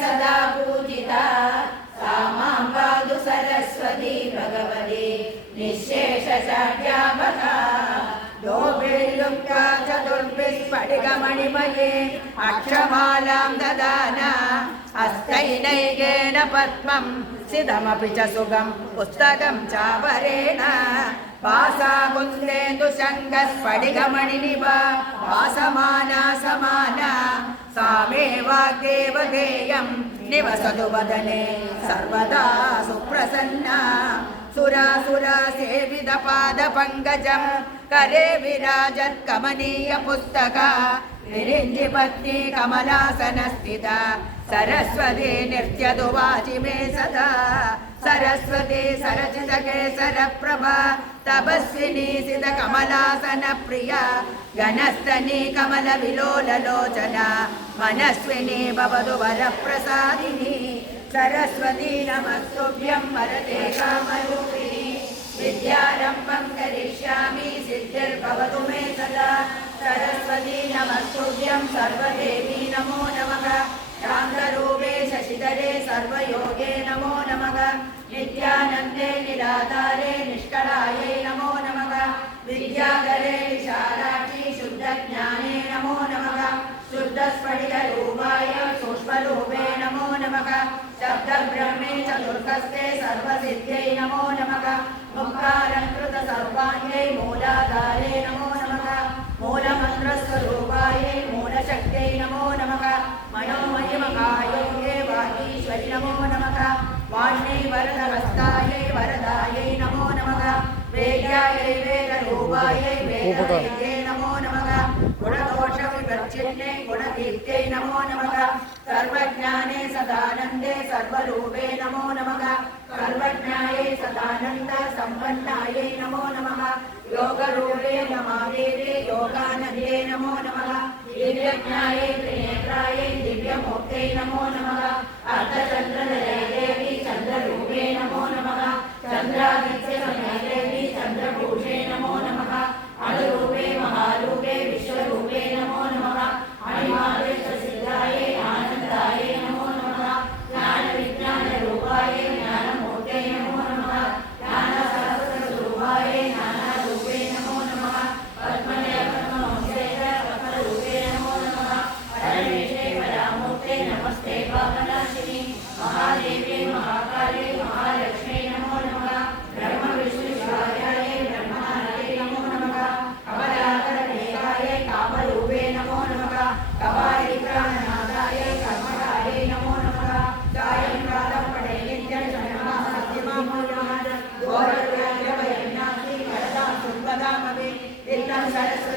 सदा पूजिता सा मां पातु सरस्वती भगवती निःशेषशाट्यापहा दोभिर्युक्ता चतुर्भिस्फटिकमणिमये अक्षमालां ददाना हस्तैनैकेन पद्मं सिदमपि च सुगं पुस्तकं चापरेण वासाकुन्देन्दुशङ्खस्फटिकमणिनिभा वासमाना समाना सा मे वाग्देवगेयं निवसतु वदने सर्वदा सुप्रसन्ना सुरासुरा सेवितपादपङ्कजं करे विराजत् कमनीय पुस्तका विरिञ्जिपत्नी कमलासनस्थिता सरस्वती नृत्यतु वाचि मे सदा सरस्वती सरचितकेसरप्रभा तपस्विनी सितकमलासनप्रिया घनस्तनी कमलविलोललोचना मनस्विनी भवतु वरप्रसादिनी सरस्वती नमस्तुभ्यं वरदे कामरूपिणी विद्यारम्भं करिष्यामि सिद्धिर्भवतु मे सदा सरस्वती नमस्तुभ्यं सर्वदेवी नमो नमः शान्तरूपे शशिधरे सर्वयोगे नमो नमः नित्यानन्दे निराधारे निष्कलायै नमो नमः विद्याधरे विशालाक्षि शुद्धज्ञाने नमो नमः शुद्धस्फटिकरूपाय सूक्ष्मरूपे नमो नमः शब्दब्रह्मे चतुर्हस्ते सर्वसिद्ध्यै नमो नमः मुक्तालङ्कृत सर्वाङ्गे मूलाधारे नमो नमः मूलमन्त्रस्वरूपायै मूलशक्त्यै नमो नमः मनोमयमकायोगे वागीश्वरि नमो नमः वाण्यै वरदहस्तायै वरदायै नमो नमः वेद्यायै वेदरूपायै वेदवेद्यै नमो नमः गुणदोषविवर्जिन्यै गुणदीप्त्यै नमो नमः सर्वज्ञाने सदानन्दे सर्वरूपे नमो नमः सर्वज्ञायै सदानन्द सम्पन्नायै नमो नमः योगरूपे नमादेवे योगानन्दे नमो नमः दिव्यज्ञायै त्रिनेत्रायै दिव्यमूर्त्यै नमो नमः अर्धचन्द्रधरे देवी चन्द्ररूपे नमो नमः चन्द्रादित्यसमये चन्द्रभूषे नमो नमः अणुरूपे महारूपे विश्वरूपे नमो नमः अणिमादेशसिद्धायै आनन्दायै नमो नमः ज्ञानविज्ञानरूपायै ज्ञानमूर्त्यै नमो नमः ज्ञानसहस्रस्वरूपायै ज्ञानारूपे नमो नमः पद्मने पद्मवंशे पद्मरूपे नमो नमः परमेशे परामूर्ते नमस्ते पापनाशिनि महादेवे महाकाले महालक्ष्मी नमो नमः ब्रह्मविष्णुशिवायै ब्रह्माण्डे नमो नमः कमलाकरनेकायै कामरूपे नमो नमः कपालिप्राणनादायै कर्मकायै नमो नमः सायंकालं पठे नित्यं शरणः सत्यमामूलः घोरव्याघ्रभयन्नाथी वरदां सुन्ददामपि नित्यं सरस्वती